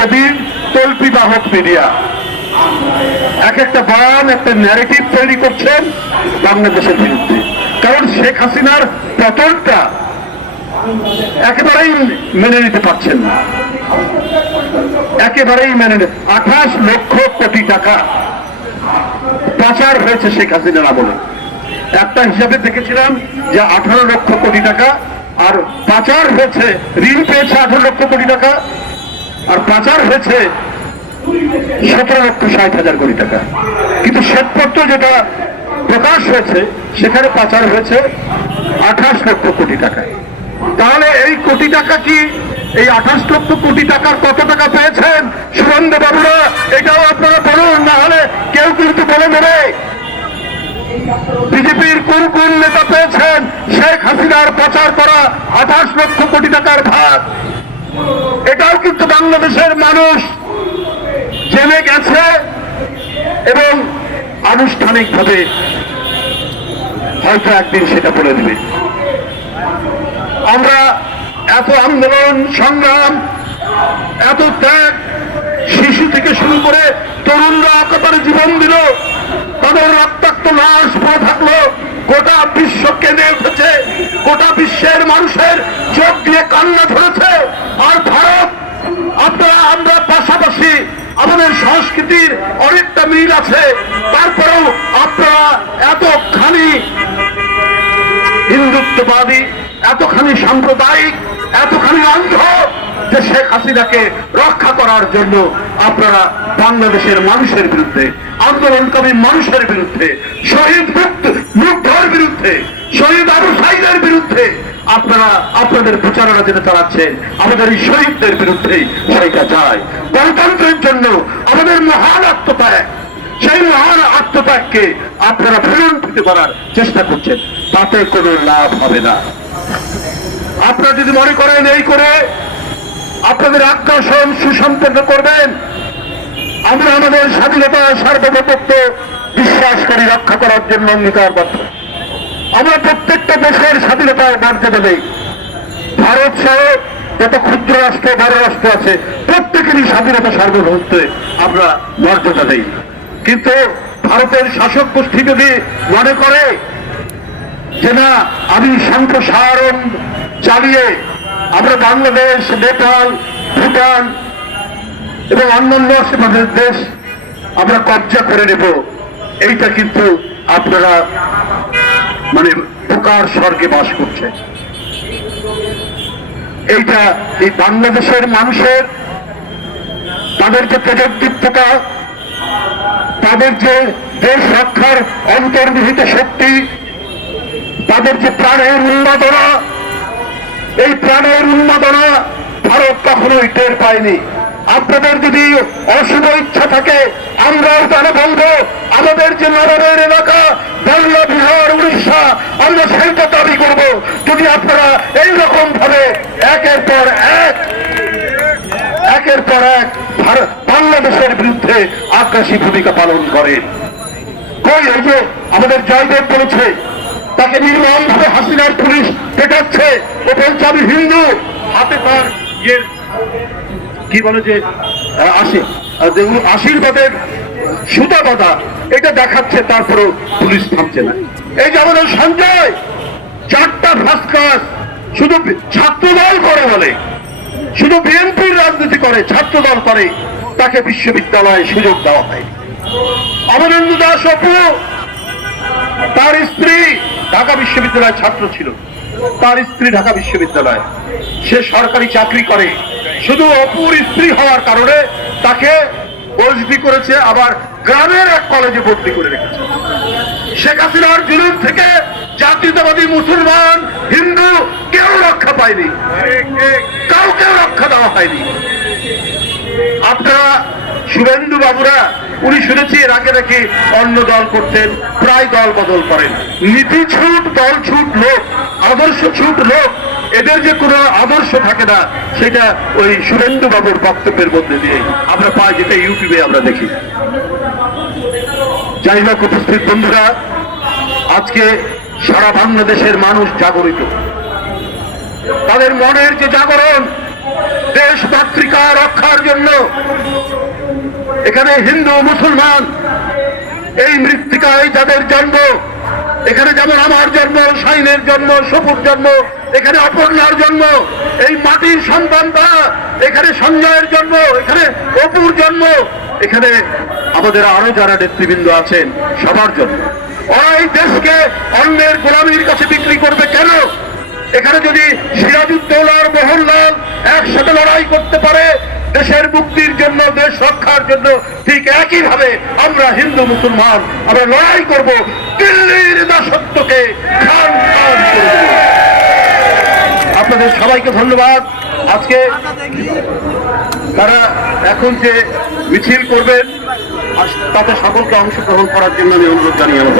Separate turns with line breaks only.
মোদীর তল্পি বাহক মিডিয়া। এক একটা বয়ান একটা ন্যারেটিভ তৈরি করছেন বাংলাদেশের বিরুদ্ধে। কারণ শেখ হাসিনার পতনটা একেবারেই মেনে নিতে পারছেন না। একেবারেই মেনে নিতে আঠাশ লক্ষ কোটি টাকা পাচার হয়েছে শেখ হাসিনার আমলে। একটা হিসাবে দেখেছিলাম যে আঠারো লক্ষ কোটি টাকা আর পাচার হয়েছে, ঋণ পেয়েছে আঠারো লক্ষ কোটি টাকা। আর পাচার হয়েছে সতেরো লক্ষ ষাট হাজার কোটি টাকা। কিন্তু শ্বেতপত্র যেটা প্রকাশ হয়েছে, সেখানে পাচার হয়েছে আঠাশ লক্ষ কোটি টাকা। তাহলে এই কোটি টাকা কি এই আঠাশ লক্ষ কোটি টাকার কত টাকা পেয়েছেন? সুরন্দ বাবুরা, এটাও আপনারা বলুন না হলে কেউ কিন্তু বলে দেবে বিজেপির কোন কোন নেতা পেয়েছেন? শেখ হাসিনার প্রচার করা আঠাশ লক্ষ কোটি টাকার ভাগ। এটাও কিন্তু বাংলাদেশের মানুষ জেনে গেছে এবং আনুষ্ঠানিকভাবে হয়তো একদিন সেটা বলে দেবে। আমরা এত আন্দোলন, সংগ্রাম, এত ত্যাগ, শিশু থেকে শুরু করে তরুণরা একাধারে জীবন দিল, তাদের রক্তাক্ত লাশ পড়ে থাকল, গোটা বিশ্ব কেঁদে উঠেছে, গোটা বিশ্বের মানুষের চোখ দিয়ে কান্না ধরেছে আর ভারত আপনারা আমরা পাশাপাশি আমাদের সংস্কৃতির অনেকটা মিল আছে। তারপরেও আপনারা এতখানি হিন্দুত্ববাদী, এতখানি সাম্প্রদায়িক, এতখানি অন্ধ যে শেখ হাসিনাকে রক্ষা করার জন্য আপনারা বাংলাদেশের মানুষের বিরুদ্ধে আন্দোলনকারী মানুষের বিরুদ্ধে, শহীদ মুগ্ধর বিরুদ্ধে, শহীদ আবু সাইদের বিরুদ্ধে আপনারা, আপনাদের প্রচারণা যেটা চালাচ্ছেন, আমাদের এই শহীদদের বিরুদ্ধে সেইটা যায় গণতন্ত্রের জন্য আমাদের মহান আত্মত্যাগ সেই মহান আত্মত্যাগকে আপনারা ফেরন দিতে পারার চেষ্টা করছেন। তাতে কোনো লাভ হবে না। আপনারা যদি মনে করেন এই করে আপনাদের আগ্রাসন সুসম্পন্ন করবেন, আমরা আমাদের স্বাধীনতা, সার্বভৌমত্ব বিশ্বাস করি রক্ষা করার জন্য অঙ্গীকারবদ্ধ। আমরা প্রত্যেকটা দেশের স্বাধীনতার মর্যাদা দেই ভারত সহ যত ক্ষুদ্র রাষ্ট্র, বড় রাষ্ট্র আছে, প্রত্যেকেরই স্বাধীনতা, সার্বভৌমত্বে আমরা মর্যাদা দেই। কিন্তু ভারতের শাসক গোষ্ঠী যদি মনে করে যে না, আমি সম্প্রসারণ চালিয়ে আমরা বাংলাদেশ, নেপাল, ভুটান এবং অন্যান্য আমাদের দেশ আমরা কবজা করে নেব, এইটা কিন্তু আপনারা মানে বোকার স্বর্গে বাস করছে। এইটা এই বাংলাদেশের মানুষের, তাদের যে প্রযুক্তিত্বতা তাদের যে দেশ রক্ষার অন্তর্নিহিত শক্তি, তাদের যে প্রাণের উন্মাদনা, এই প্রাণের উন্মাদনা ভারত কখনোই টের পায়নি। আপনাদের যদি অশুভ ইচ্ছা থাকে আমরাও তাহলে বলব, আমাদের যে নরবের এলাকা, বাংলা, বিহার, উড়িষ্যা, আমরা সেইটা দাবি করব। যদি আপনারা এই রকম ভাবে একের পর এক একের পর এক ভারত বাংলাদেশের বিরুদ্ধে আগ্রাসী ভূমিকা পালন করেন কই এই যে আমাদের জয়দেব বলেছে, তাকে নির্মম ভাবে হাসিনার পুলিশ পেটাচ্ছে। ও বলছে আমি হিন্দু, হাতে তার ইয়ে কি বলে যে যে আশীর্বাদের সুতা বাঁধা এটা দেখাচ্ছে, তারপরেও পুলিশ থামছে না। এই যে আমাদের সঞ্জয়, চারটা ক্লাস শুধু ছাত্রদল করে বলে, শুধু বিএনপির রাজনীতি করে, ছাত্রদল করে। তাকে বিশ্ববিদ্যালয়ে সুযোগ দেওয়া হয়। অমরেন্দ্র দাস অপু, তার স্ত্রী ঢাকা বিশ্ববিদ্যালয়ের ছাত্র ছিল। তার স্ত্রী ঢাকা বিশ্ববিদ্যালয়। সে সরকারি চাকরি করে। শুধু অপুর স্ত্রী হওয়ার কারণে তাকে বজদি করেছে, আবার গ্রামের এক কলেজে ভর্তি করে রেখেছে। শেখ হাসিনার জুলুম থেকে জাতীয়তাবাদী মুসলমান, হিন্দু কেউ রক্ষা পায়নি। কাউকে রক্ষা দেওয়া হয়নি। আপনারা শুভেন্দু বাবুরা, উনি শুনেছি এর আগে নাকি অন্য দল করতেন, প্রায় দল বদল করেন। নীতি ছুট, দল ছুট লোক, আদর্শ ছুট লোক, এদের যে কোনো আদর্শ থাকে না, সেটা ওই শুভেন্দু বাবুর বক্তব্যের মধ্যে দিয়ে আমরা পাই, যেটা ইউটিউবে আমরা দেখি। যাই হোক, উপস্থিত বন্ধুরা, আজকে সারা বাংলাদেশের মানুষ জাগরিত। তাদের মনের যে জাগরণ দেশ মাতৃকা রক্ষার জন্য এখানে হিন্দু, মুসলমান, এই মৃত্তিকায় যাদের জন্ম, এখানে যেমন আমার জন্ম, সাইনের জন্ম সপুর জন্ম, এখানে অপর্ণার জন্ম, এই মাটির সন্তানটা এখানে সঞ্জয়ের জন্ম, এখানে অপুর জন্ম, এখানে আমাদের আরও যারা নেতৃবৃন্দ আছেন, সবার জন্য। ওরা এই দেশকে অন্যের গোলামীর কাছে বিক্রি করবে কেন? এখানে যদি সিরাজউদ্দৌলার মোহনলাল একসাথে লড়াই করতে পারে, দেশের মুক্তির জন্য, দেশ রক্ষার জন্য ঠিক একই ভাবে আমরা হিন্দু মুসলমান আমরা লড়াই করব, দিল্লির দাসত্বকে আপনাদের সবাইকে ধন্যবাদ। আজকে তারা এখন যে মিছিল করবেন তাতে সকলকে অংশগ্রহণ করার জন্য আমি অনুরোধ জানিয়ে আমার